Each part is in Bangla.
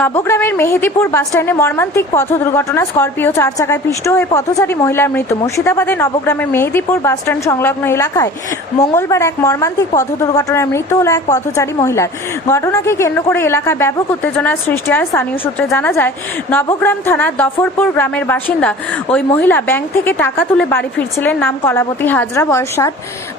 নবগ্রামের মেহেদিপুর বাসস্ট্যান্ডে মর্মান্তিক পথ দুর্ঘটনা। স্করপিও চার চাকায় পিষ্ট হয়ে পথচারী মহিলার মৃত্যু। মুর্শিদাবাদের নবগ্রামের মেহেদিপুর বাসস্ট্যান্ড সংলগ্ন এলাকায় মঙ্গলবার এক মর্মান্তিক পথ দুর্ঘটনায় মৃত্যু হল এক পথচারী মহিলার। ঘটনাকে কেন্দ্র করে এলাকায় ব্যাপক উত্তেজনার সৃষ্টি হয়। স্থানীয় সূত্রে জানা যায়, নবগ্রাম থানার দফরপুর গ্রামের বাসিন্দা ওই মহিলা ব্যাংক থেকে টাকা তুলে বাড়ি ফিরছিলেন। নাম কলাবতী হাজরা, বয়স 60।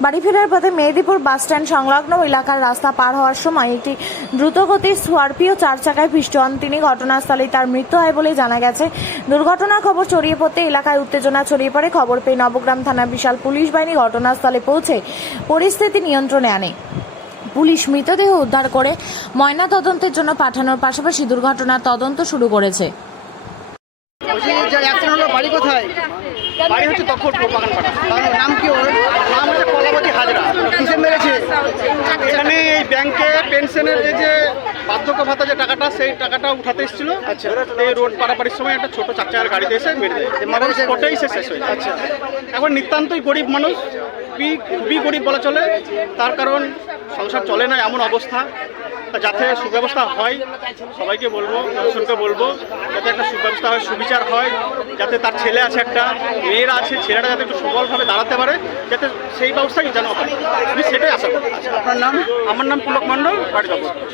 বাড়ি ফেরার পথে মেহেদিপুর বাসস্ট্যান্ড সংলগ্ন এলাকার রাস্তা পার হওয়ার সময় একটি দ্রুতগতির স্করপিও চার চাকায় পিষ্ট হন তিনি। ঘটনাস্থলেই তার মৃত্যু হয় বলে জানা গেছে। দুর্ঘটনার খবর ছড়িয়ে পড়তে এলাকায় উত্তেজনা ছড়িয়ে পড়ে। খবর পেয়ে নবগ্রাম থানার বিশাল পুলিশ বাহিনী ঘটনাস্থলে পৌঁছে পরিস্থিতি নিয়ন্ত্রণে আনে। পুলিশ মৃতদেহ উদ্ধার করে ময়নাতদন্তের জন্য পাঠানোর পাশাপাশি দুর্ঘটনার তদন্ত শুরু করেছে। বাড়ি কোথায়? বাড়ি হচ্ছে দফরপুর বাগানপাড়া। নাম কি ওর? নাম হচ্ছে কলাবতী হাজরা। কিসে মেরেছে? এখানে এই ব্যাংকে পেনশনের যে বার্ধক্য ভাতা যে টাকাটা, সেই টাকাটা উঠাতে এসেছিল। আচ্ছা। এই রোড পারাপাড়ির সময় একটা ছোট চার চাকার গাড়িতে এসে মেরে দেয়। মানুষ স্পটেই শেষ হয়ে যায়। আচ্ছা। এখন নিতান্তই গরিব মানুষ, খুবই গরিব বলা চলে। তার কারণ সংসার চলে না, এমন অবস্থা। যাতে সুব্যবস্থা হয়, সবাইকে বলবো, প্রশাসনকে বলবো, যাতে একটা সুব্যবস্থা হয়, সুবিচার হয়, যাতে তার ছেলে আছে, একটা মেয়েরা আছে, ছেলেটা যাতে একটু সবলভাবে দাঁড়াতে পারে, যাতে সেই ব্যবস্থাই যেন হয়। আমি সেটাই আশা করি। আপনার নাম? আমার নাম পুলক মণ্ডল, বাড়ি দফরপুর।